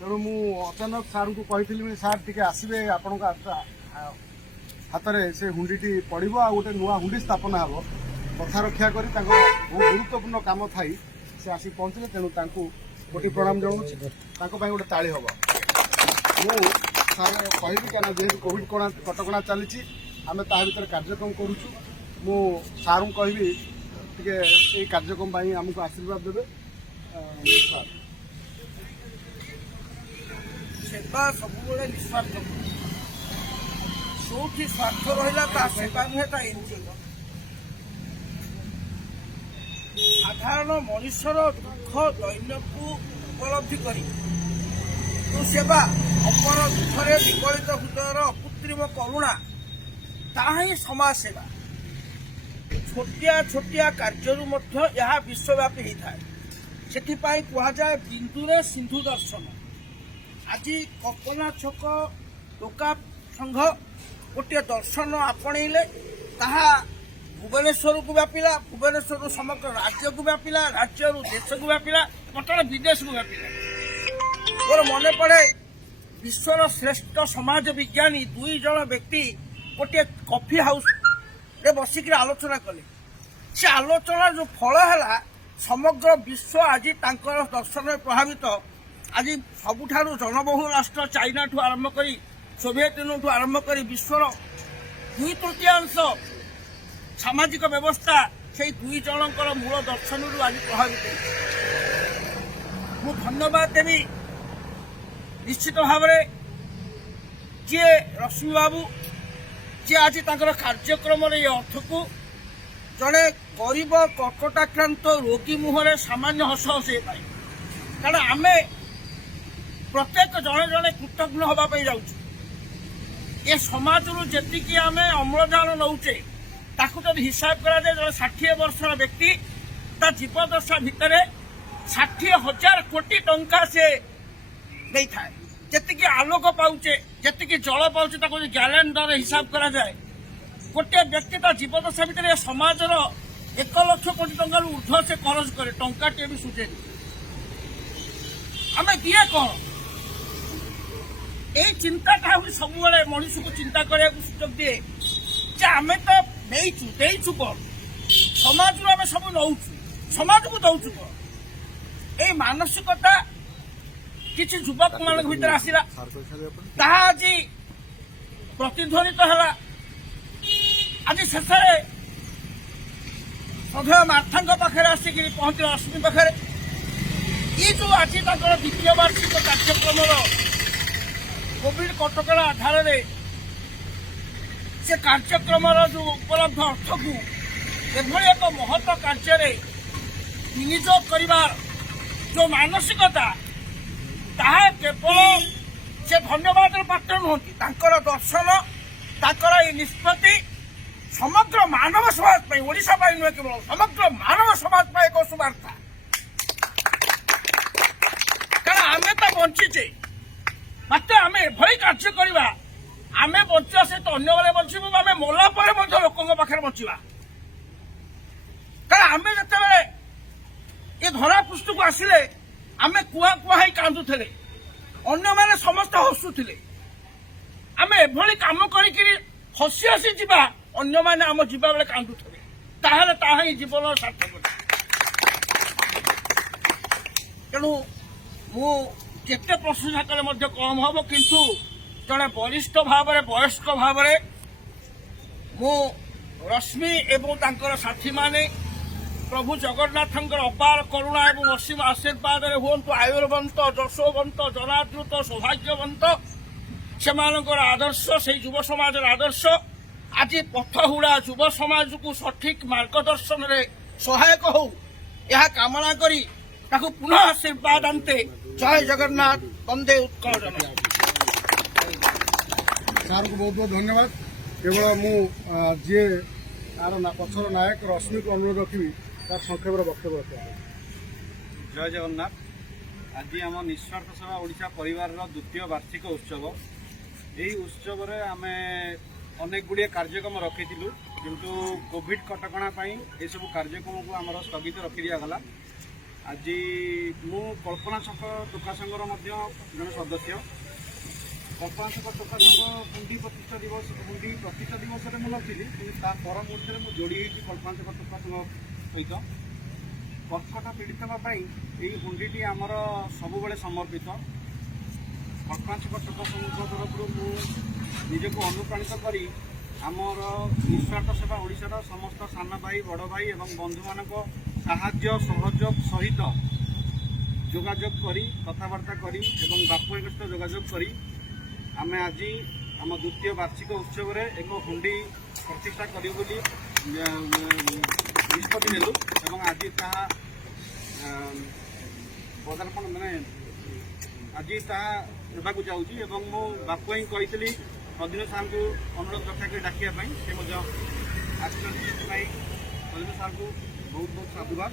तेणु मु अचानक सार को कही सार टी आसवे आपण हाथ में से हुंडी पड़ो आ गोटे नुआ हुंडी स्थापना हे कथा रक्षा कर बहुत गुरुत्वपूर्ण काम थी से आसिक पहुंचले तेणु कोटि प्रणाम जनाऊँ गोटे ताली हम मुझे कहली क्या जेहतु कोविड कटका चली आम ता भर कार्यक्रम करुचु मु सार कहबी टे कार्यक्रम आमको आशीर्वाद देवे सार सेवा सब निस्वार्थ जो स्वार्थ रहा सेवा नुहे एनजीओ साधारण मनुष्यर दुख दैन्य को उपलब्धि कर सेवा अपर दुखरे विकलित हृदयर अकृत्रिम करुणा ताही समाज सेवा छोटिया छोटिया कार्य यह विश्वव्यापी होता है से कहुए बिंदुरे सिंधु दर्शन आज कल्पना छक लोका संघ गोटे दर्शन आपणईले ताहा भुवनेश्वर को व्यापिला भुवनेश्वर समग्र राज्य को व्यापिला राज्य देश को व्यापिला बर्तमान विदेश को व्यापिला मोर मन पड़े विश्वर श्रेष्ठ समाज विज्ञानी दुई जन व्यक्ति गोटे कॉफी हाउस रे बसिक आलोचना कले से आलोचना जो फल है समग्र विश्व आज दर्शन में प्रभावित आज सबुठारु जनबहुल राष्ट्र चाइना ठू आरंभ कर सोवियत यूनियन ठू आरंभ कर विश्वर 2/3 सामाजिक व्यवस्था से दुई जनकर मूल दर्शन आज प्रभावित मु धन्यवाद देवी निश्चित भाव जी रश्मि बाबू जी आज कार्यक्रम अर्थ को जड़े गरीब कर्कटाक्रांत रोगी मुहर सामान्य हस हस पाए कारण आम प्रत्येक जड़े जड़े कृतज्ञ हाँपाई जाऊँ ये समाज जी आम अम्लजान नौचे ताकू जब हिसाब करा जड़े 60 वर्षर व्यक्ति ता जीवदशा भितर 60,000 कोटी टंका से नहीं था जी आलोक पाचे जी जल पाचे गैलन दर हिसाब करा जाए गोटे व्यक्ति ता जीवदशा भितर समाजर 1 लाख कोटी टंका ऊर्ध्व से खरच करे टंकाटे भी सुझे आम दिए कौन ये चिंताटा सब मनुष्य को चिंता करने को सुजोग दिए जे आम तो देचु कौन समाज आम सब नौ समाज को दौचु कौन ये मानसिकता किसी युवक मान भर आसला आज प्रतिध्वनित है आज शेष सदैव मार्था पाखे आसिक पहुंचे रश्मि पाखे ये जो आज द्वितीय वार्षिक कार्यक्रम कोविड कटका आधार से कार्यक्रम जो उपलब्ध अर्थ को एभली एक महत कार्य विनियोग कर जो मानसिकता ताहा केवल से धन्यवाद पात्र नुहति दर्शन ताकर ये निष्पत्ति समग्र मानव समाज ओडिशा नुहे केवल समग्र मानव समाज एक शुभार्था कारण आम तो बंचीचे मत आम एभली कार्य करवा आम बचा सहित अन्य बेले बचबू आम मला लोकों पाखे बचा कारण आम जिते ये धरा पृष्ठ को आसिले आम कुआ कुआ कांदुले अन्य मैंने समस्त हसुले आम एभली कम कर हसी हसी जा अन्य मैंने आम जीवा बेले कांदुले ताहले ताहा ही जीवन सार्थक तेणु मु केते प्रशंसा कले कम हम किंतु जड़े वरिष्ठ भाव वयस्क भाव मु रश्मि एवं तांकर साथी माने प्रभु जगन्नाथ अपार करुणा एवं असीम आशीर्वाद हूँ आयुर्वंत जशोवंत जनादृत सौभाग्यवंत से आदर्श से युव समाज आदर्श आज पथहुड़ा युव समाज को सठिक मार्गदर्शन में सहायक हो यह कामना करी पुनः आशीर्वाद आनते जय जगन्नाथ वंदे उत्कल जननी सार को बहुत बहुत धन्यवाद केवल मुझे तार पछर नायक रश्मि को अनुरोध रखी तार संक्षेप वक्तव्य रखा जय जगन्नाथ आज आम निस्वार्थ सेवा ओडिशा परिवार द्वितीय वार्षिक उत्सव यही उत्सव आम अनेक गुड़िए कार्यक्रम रखी किंतु कोविड कटका ये सब कार्यक्रम को आम स्थगित रखी दिगला ଆଜି ମୁଁ କଳ୍ପନା ଛକ ଟୋକା ସଂଘର ମଧ୍ୟ ଜଣେ ସଦସ୍ୟ। କଳ୍ପନା ଛକ ଟୋକା ସଂଘ ହୁଣ୍ଡି ପ୍ରତିଷ୍ଠା ଦିବସରେ ମୁଁ ନଥିଲି, କିନ୍ତୁ ତା ପର ମୁହୂର୍ତ୍ତରେ ମୁଁ ଯୋଡ଼ି ହେଇଛି କଳ୍ପନା ଛକ ଟୋକା ସଂଘ ସହିତ। କର୍କଟ ପୀଡ଼ିତଙ୍କ ପାଇଁ ଏହି ହୁଣ୍ଡିଟି ଆମର ସବୁବେଳେ ସମର୍ପିତ। କଳ୍ପନା ଛକ ଟୋକା ସଂଘ ତରଫରୁ ମୁଁ ନିଜକୁ ଅନୁପ୍ରାଣିତ କରି ଆମର ନିଃସ୍ୱାର୍ଥ ସେବା ଓଡ଼ିଶାର ସମସ୍ତ ସାନ ଭାଇ ବଡ଼ ଭାଇ ଏବଂ ବନ୍ଧୁମାନଙ୍କ ସାହାଯ୍ୟ ସହଯୋଗ ସହିତ ଯୋଗାଯୋଗ କରି କଥାବାର୍ତ୍ତା କରି ଏବଂ ବାପୁଙ୍କ ସହିତ ଯୋଗାଯୋଗ କରି ଆମେ ଆଜି ଆମ ଦ୍ୱିତୀୟ ବାର୍ଷିକ ଉତ୍ସବରେ ଏକ ହୁଣ୍ଡି ପ୍ରତିଷ୍ଠା କରିବୁ ବୋଲି ନିଷ୍ପତ୍ତି ନେଲୁ ଏବଂ ଆଜି ତାହା ପଦାର୍ପଣ ଆଜି ତାହା ହେବାକୁ ଯାଉଛି। ଏବଂ ମୁଁ ବାପୁ ଭାଇ କହିଥିଲି ଅଧୀନ ସାର୍ଙ୍କୁ ଅନୁରୋଧ ରକ୍ଷା କରି ଡାକିବା ପାଇଁ, ସେ ମଧ୍ୟ ଆସିଛନ୍ତି। ସେଥିପାଇଁ ଅଧୀନ ସାର୍ଙ୍କୁ ବହୁତ ବହୁତ ସାଧୁବାଦ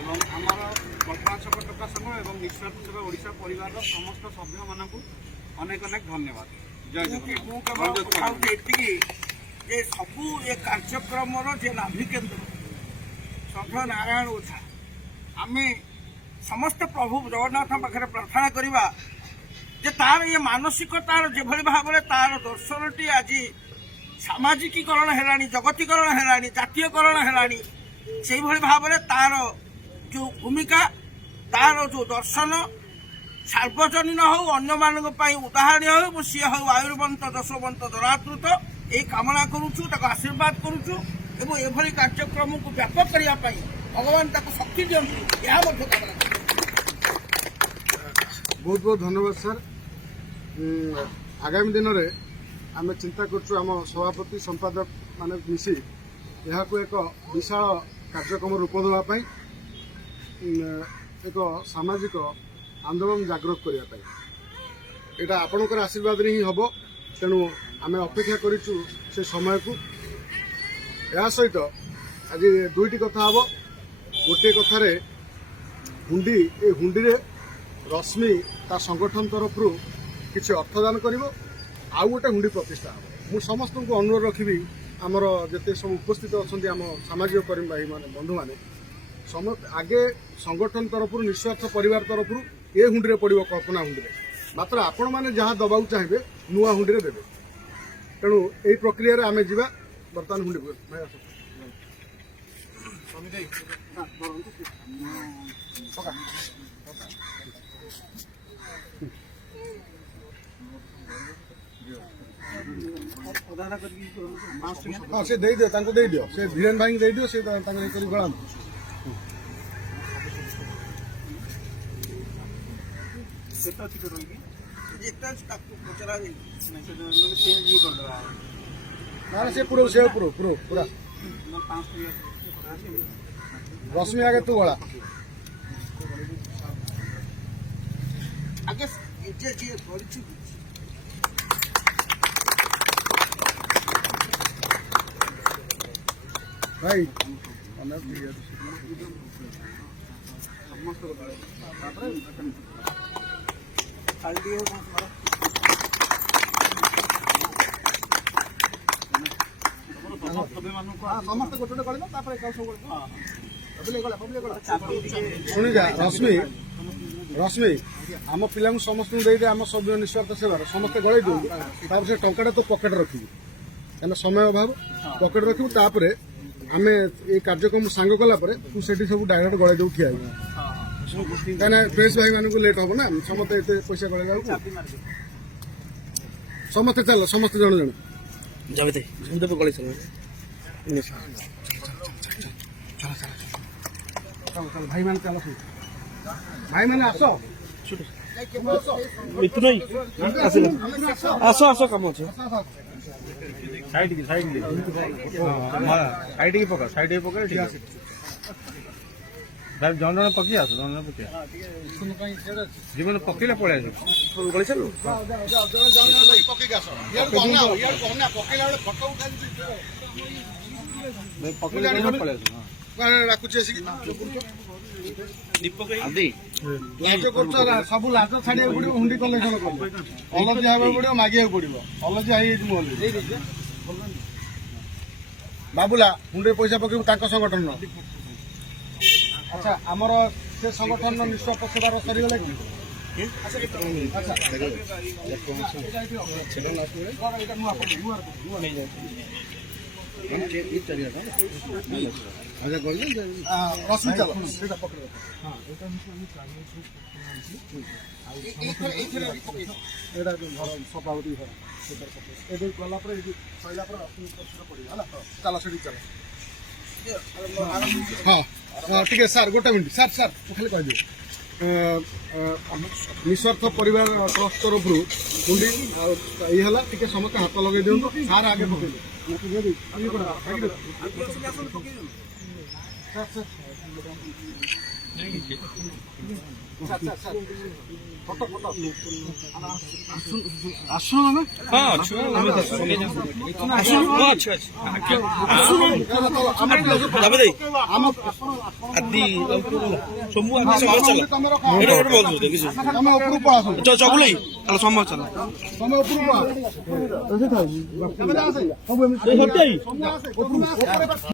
ଏବଂ ଆମର କଳ୍ପନା ଛକ ଟୋକା ସଂଘ ଏବଂ ନିଃସ୍ୱାର୍ଥ ସେବା ଓଡ଼ିଶା ପରିବାରର ସମସ୍ତ ସଭ୍ୟମାନଙ୍କୁ ଅନେକ ଅନେକ ଧନ୍ୟବାଦ। ଜୟ ଜଗନ୍ନାଥ। ମୁଁ କେବଳ କହୁଛି ଏତିକି ଯେ ସବୁ ଏ କାର୍ଯ୍ୟକ୍ରମର ଯେ ନାଭିକେନ୍ଦ୍ର ସନ୍ଥ ନାରାୟଣ ଓଝା, ଆମେ ସମସ୍ତେ ପ୍ରଭୁ ଜଗନ୍ନାଥଙ୍କ ପାଖରେ ପ୍ରାର୍ଥନା କରିବା ଯେ ତାର ଏ ମାନସିକତାର ଯେଭଳି ଭାବରେ ତାର ଦର୍ଶନଟି ଆଜି ସାମାଜିକୀକରଣ ହେଲାଣି, ଜଗତୀକରଣ ହେଲାଣି, ଜାତୀୟକରଣ ହେଲାଣି, ସେଇଭଳି ଭାବରେ ତାର ଯେଉଁ ଭୂମିକା, ତାର ଯେଉଁ ଦର୍ଶନ ସାର୍ବଜନୀନ ହଉ, ଅନ୍ୟମାନଙ୍କ ପାଇଁ ଉଦାହରଣୀୟ ହଉ, ସିଏ ହଉ ଆୟୁର୍ବନ୍ତ ଦଶବନ୍ତ ଦରାଦୃତ, ଏହି କାମନା କରୁଛୁ, ତାକୁ ଆଶୀର୍ବାଦ କରୁଛୁ ଏବଂ ଏଭଳି କାର୍ଯ୍ୟକ୍ରମକୁ ବ୍ୟାପକ କରିବା ପାଇଁ ଭଗବାନ ତାକୁ ଶକ୍ତି ଦିଅନ୍ତୁ, ଏହା ମଧ୍ୟ କାମନା କରୁଛୁ। ବହୁତ ବହୁତ ଧନ୍ୟବାଦ ସାର୍। ଆଗାମୀ ଦିନରେ ଆମେ ଚିନ୍ତା କରୁଛୁ ଆମ ସଭାପତି ସମ୍ପାଦକ ମାନେ ମିଶି ଏହାକୁ ଏକ ବିଶାଳ କାର୍ଯ୍ୟକ୍ରମ ରୂପ ଦେବା ପାଇଁ, ଏକ ସାମାଜିକ ଆନ୍ଦୋଳନ ଜାଗ୍ରତ କରିବା ପାଇଁ। ଏଇଟା ଆପଣଙ୍କର ଆଶୀର୍ବାଦରେ ହିଁ ହେବ, ତେଣୁ ଆମେ ଅପେକ୍ଷା କରିଛୁ ସେ ସମୟକୁ। ଏହା ସହିତ ଆଜି ଦୁଇଟି କଥା ହେବ। ଗୋଟିଏ କଥାରେ ହୁଣ୍ଡି, ଏ ହୁଣ୍ଡିରେ ରଶ୍ମି ତା ସଂଗଠନ ତରଫରୁ କିଛି ଅର୍ଥଦାନ କରିବ, ଆଉ ଗୋଟେ ହୁଣ୍ଡି ପ୍ରତିଷ୍ଠା ହେବ। ମୁଁ ସମସ୍ତଙ୍କୁ ଅନୁରୋଧ ରଖିବି, ଆମର ଯେତେ ସବୁ ଉପସ୍ଥିତ ଅଛନ୍ତି ଆମ ସାମାଜିକ କର୍ମୀ ଭାଇମାନେ ବନ୍ଧୁମାନେ, ସମସ୍ତେ ଆଗେ ସଂଗଠନ ତରଫରୁ ନିଃସ୍ୱାର୍ଥ ପରିବାର ତରଫରୁ ଏ ହୁଣ୍ଡିରେ ପଡ଼ିବ, କଳ୍ପନା ହୁଣ୍ଡିରେ। ମାତ୍ର ଆପଣମାନେ ଯାହା ଦେବାକୁ ଚାହିଁବେ ନୂଆ ହୁଣ୍ଡିରେ ଦେବେ। ତେଣୁ ଏହି ପ୍ରକ୍ରିୟାରେ ଆମେ ଯିବା। ବର୍ତ୍ତମାନ ହୁଣ୍ଡି ଭାଇ ଆସ। ହଁ ସେ ଦେଇଦିଅ, ତାଙ୍କୁ ଦେଇଦିଅ, ସେ ଧୀରେନ୍ ଭାଇଙ୍କୁ ଦେଇଦିଅ, ସେ ତାଙ୍କର ଇଏ କରି ଗଳାନ୍ତୁ। ନା ସେ ପୁରଉ, ସେ ପୁରା ରଶ୍ମି ଆଗେ ତୁ ଗଳା। ଆଗେ ଯିଏ କରିଛୁ ଭାଇ ସମସ୍ତେ ଗୋଟେ ଗୋଟେ ଗଳିବ, ତାପରେ ଶୁଣିଯା ରଶ୍ମି ଆମ ପିଲାଙ୍କୁ ସମସ୍ତଙ୍କୁ ଦେଇଦେ, ଆମ ସଭ୍ୟ ନିଃସ୍ୱାର୍ଥ ସେବାର ସମସ୍ତେ ଗଳେଇ ଦିଅନ୍ତୁ। ତାପରେ ସେ ଟଙ୍କାଟା ତୁ ପକେଟ ରଖିବୁ, କାହିଁକିନା ସମୟ ଅଭାବ, ପକେଟ ରଖିବୁ। ତାପରେ ଆମେ ଏଇ କାର୍ଯ୍ୟକ୍ରମ ସାଙ୍ଗ କଲା ପରେ ତୁ ସେଠି ସବୁ ଡାଇରେକ୍ଟ ଗଳେଇ ଦେବୁ, ଠିଆ ହେଇବୁ, କାହିଁକିନା ପ୍ରେସ୍ ଭାଇମାନଙ୍କୁ ଲେଟ୍ ହବ ନା, ସମସ୍ତେ ଏତେ ପଇସା ଗଳେଇଲା ବେଳକୁ। ସମସ୍ତେ ଚାଲ, ସମସ୍ତେ ଜଣେ ଜଣେ ଗଳେଇ ଚାଲ। ଭାଇମାନେ ଚାଲ, ଭାଇମାନେ ଆସ, ଆସ କାମ ଅଛି। ସାଇଡ୍ ପକା, ସାଇଡ୍ ପକେଇଲେ ଠିକ ଅଛି। ଜଣେ ଜଣେ ପକେଇ ଆସ, ଜଣେ ଜଣେ ପକେଇ ଜୀବନ ପକେଇଲେ ପଳେଇ ଆସିବ। ଗଳି ଚାଲୁ ପକେଇଲେ ପଳେଇ ଆସିବ। ଡାକୁଛି ଆସିକି ଲାଜ କରୁଛ, ସବୁ ଲାଜ ଛାଡିବାକୁ ପଡିବ। ହୁଣ୍ଡି କଲେକ୍ସନ କରିବ, ଅଲଜି ହେବାକୁ ପଡିବ, ମାଗିବାକୁ ପଡିବ। ଅଲଜି ହେଇଯାଇଛି ମୁଁ ଅଲରେଡି। ବାବୁଲା ହୁଣ୍ଡିରେ ପଇସା ପକେଇବୁ ତାଙ୍କ ସଂଗଠନ। ଆଚ୍ଛା, ଆମର ସେ ସଂଗଠନର ନିଷ୍ପକ୍ଷତାର ସରିଗଲା କି? ଆଚ୍ଛା ଏଇଟା ନୂଆ ରଶ୍ମି ଚାଲ ସେଇଟା ପକେଇ ଏଇଟା ଘର ସଭାପତି ଘର ଏବେ ଗଲା ପରେ ଏଇଠି ସରିଲା ପରେ ରଶ୍ମି ପଡ଼ିବ ହେଲା ଚାଲ ସେଠି ଚାଲ ହଁ ହଁ ଟିକେ ସାର୍ ଗୋଟେ ମିନିଟ୍ ସାର୍ ସାର୍ ମୁଁ ଖାଲି କହିଦେବି ନିଃସ୍ୱାର୍ଥ ପରିବାର ଟ୍ରଷ୍ଟ ତରଫରୁ ମୁଣ୍ଡି ଆଉ ଇଏ ହେଲା ଟିକେ ସମସ୍ତେ ହାତ ଲଗେଇ ଦିଅନ୍ତୁ ସାର୍ ଆଗେ ପକେଇବେ ଆସୁନ ନା ତମେ ଉପରକୁ